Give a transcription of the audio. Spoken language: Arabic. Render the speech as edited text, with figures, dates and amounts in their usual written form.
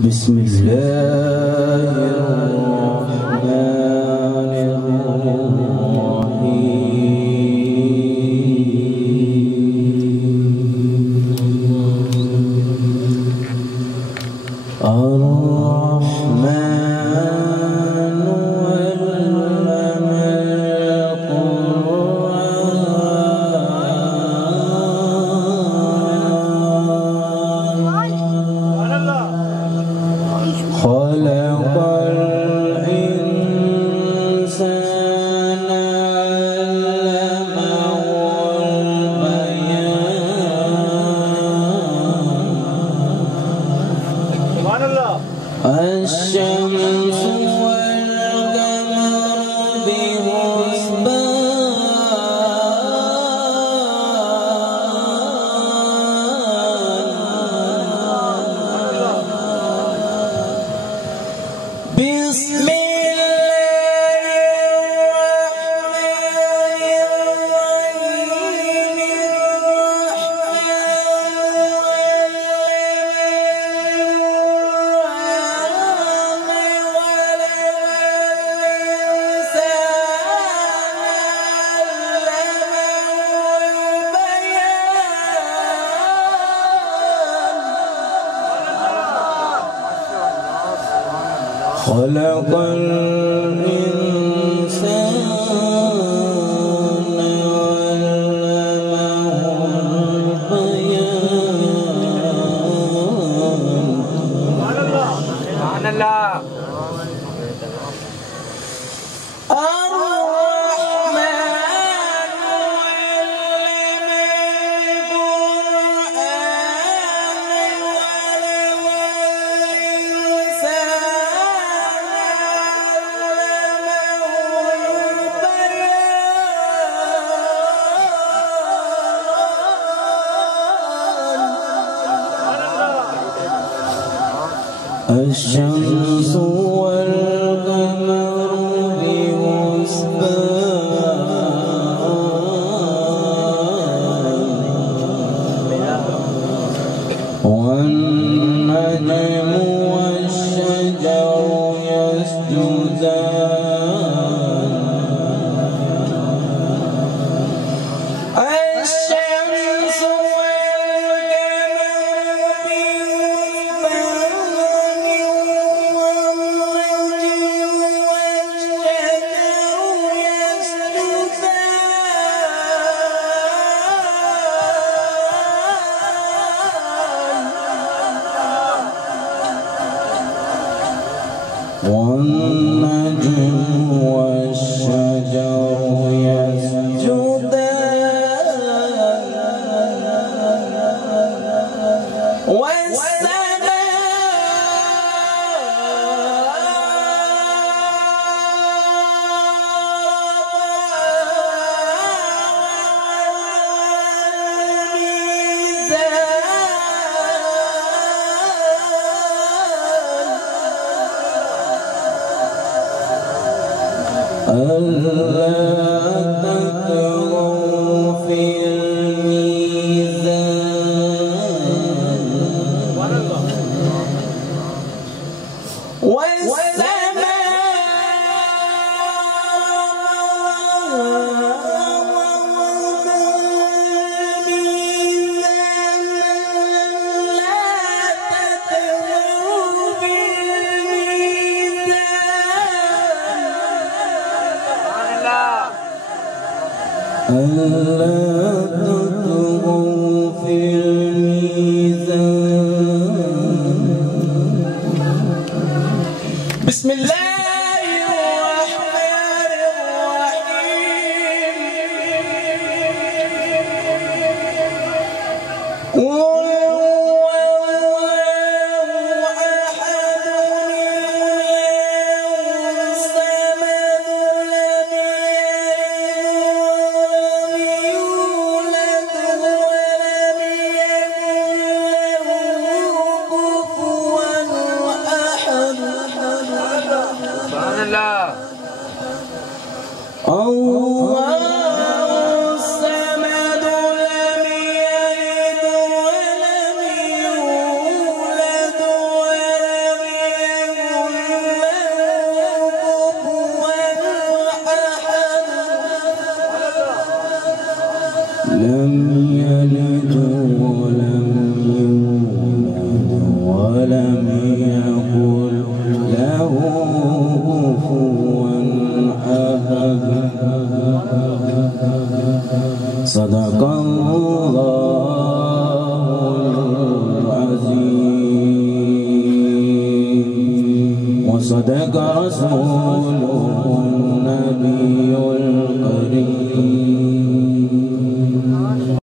بسم الله الرحمن الرحيم الرحمن علم خلق الإنسان علمه البيان الشمس والقمر بحسبان بسم خلق الإنسان علمه البيان سبحان الله الشمس والقمر بحسبان والنجم والشجر يسجدان الشمس والنجم والشجر يسجدان والسماء ألا تطغوا في الميزان والسماء ألا تطغوا في الميزان بسم الله الرحمن الرحيم لم يلد ولم يولد ولم يكن له كفوا أحد. صدق الله العظيم وصدق رسوله